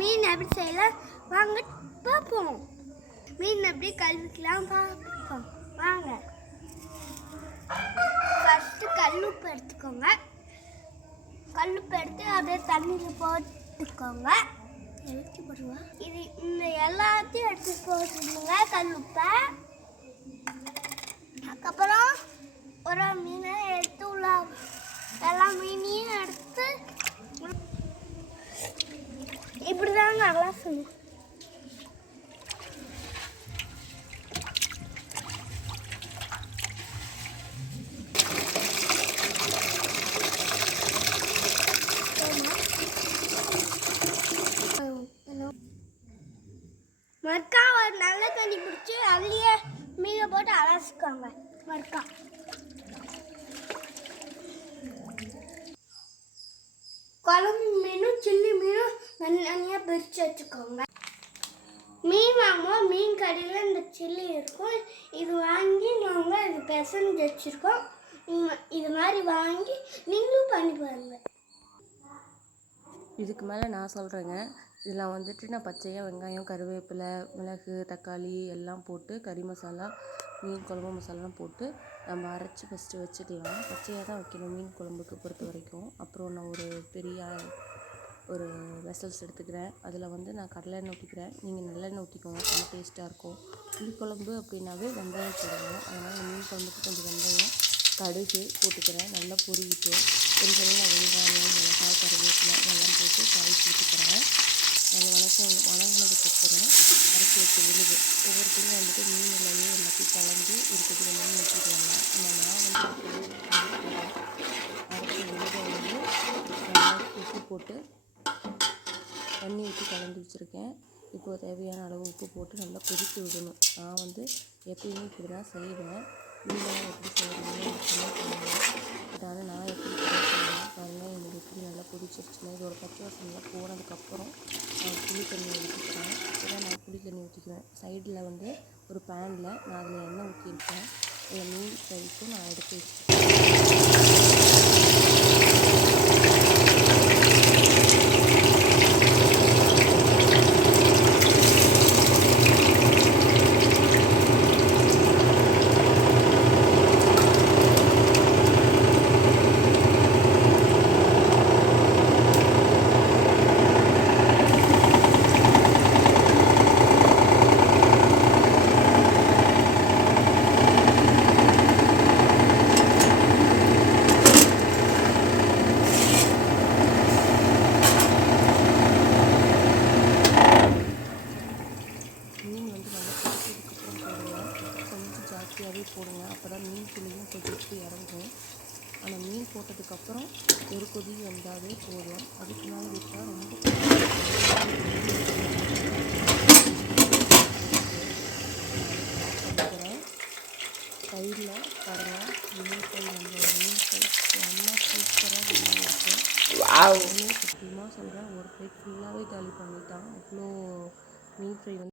மீன் எப்படி செய்யலாம் வாங்க பார்ப்போம். மீன் எப்படி கழுவிக்கலாம் பார்ப்போம் வாங்க. ஃபஸ்ட்டு கல்லுப்பு எடுத்துக்கோங்க. கல்லுப்பு எடுத்து அப்படியே தண்ணியில் போட்டுக்கோங்க. இது இந்த எல்லாத்தையும் எடுத்து போட்டுருங்க கல்லுப்பை. அதுக்கப்புறம் ஒரு மீனை எடுத்து உள்ள எல்லா மீனையும் எடுத்து இப்படி தாங்க நல்லா செய்யணும். மறுக்கா ஒரு நல்ல தண்ணி பிடிச்சி அதுலேயே மீனை போட்டு அலசிக்கோங்க. மறுக்கா குழம்பு மீனும் சில்லி மீனும் தனியாக பிரித்து வச்சுக்கோங்க. மீன் வாங்குவோம், மீன் கடையில் இந்த சில்லி இருக்கும். இது வாங்கி நாங்கள் இது பிசைஞ்சு வச்சுருக்கோம். இது மாதிரி வாங்கி நீங்களும் பண்ணி பாருங்க. இதுக்கு மேலே நான் சொல்கிறேங்க. இதில் வந்துட்டு நான் பச்சையாக வெங்காயம், கருவேப்பிலை, மிளகு, தக்காளி எல்லாம் போட்டு கறி மசாலா, மீன் குழம்பு மசாலாலாம் போட்டு நம்ம அரைச்சி ஃபஸ்ட்டு வச்சுக்கலாம். பச்சையாக தான் வைக்கணும் மீன் குழம்புக்கு பொறுத்த வரைக்கும். அப்புறம் நான் ஒரு வெசல்ஸ் எடுத்துக்கிறேன். அதில் வந்து நான் கடலை எண்ணெய் ஊற்றிக்கிறேன். நீங்கள் நல்லெண்ணெய் ஊற்றிக்கோங்க, ரொம்ப டேஸ்ட்டாக இருக்கும். மீன் குழம்பு அப்படின்னாவே வெங்காயம் போடுவோம். அதனால் மீன் குழம்புக்கு கொஞ்சம் வெங்காயம், கடுகு போட்டுக்கிறேன். நல்லா பொரிவிட்டு நான் வெங்காயம், மிளகாய், கருவேப்பிலை இதெல்லாம் போட்டு காய்ச்சி ஊற்றிக்கிறேன். நல்லா வணங்கினதுக்கப்புறம் அரைச்சி வச்ச விழுது ஒவ்வொருத்தரும் வந்துட்டு மீன் எல்லாத்தையும் கலந்து இருக்குது எல்லாமே ஊற்றிக்குவாங்க. ஆனால் நான் வந்து அரைச்சி விழுதை வந்து நல்லா உப்பு போட்டு தண்ணி ஊற்றி கலந்து வச்சுருக்கேன். இப்போது தேவையான அளவு உப்பு போட்டு நல்லா கொதிக்க விடணும். நான் வந்து எப்பயுமே இப்படி தான் செய்வேன். நீங்களும் எப்படி செய்கிறீங்க அதாவது நான் எப்படி செய்வேன் பாருங்கள். எனக்கு எப்படி நல்லா கொதிச்சிருச்சுன்னா இதோட பச்சை வாசனைலாம் போனதுக்கப்புறம் நான் புளி தண்ணி ஊற்றிக்கிறேன். இதான் நான் புளி தண்ணி ஊற்றிக்குவேன். சைடில் வந்து ஒரு பேனில் நான் அதில் எண்ணெய் ஊற்றிருக்கேன். இதில் மீன் ஃப்ரைக்கு நான் எடுத்து வச்சுருக்கேன். போடுங்க. அப்போ தான் மீன் புளியும் கொதித்து இறங்கும். ஆனால் மீன் போட்டதுக்கப்புறம் ஒரு கொதி வந்தாலே போதும். அதுக்கு மேலே விட்டால் ரொம்ப பண்ணிக்கிறேன். சைடில் பாருங்கள் மீன் ஃப்ரை மீன் ஃப்ரை செம்ம சூப்பராக இருக்கும். சத்தியமாக சொல்கிறேன், ஒரு பிளேட் ஃபுல்லாகவே காலி பண்ணிட்டான். அவ்வளோ மீன் ஃப்ரை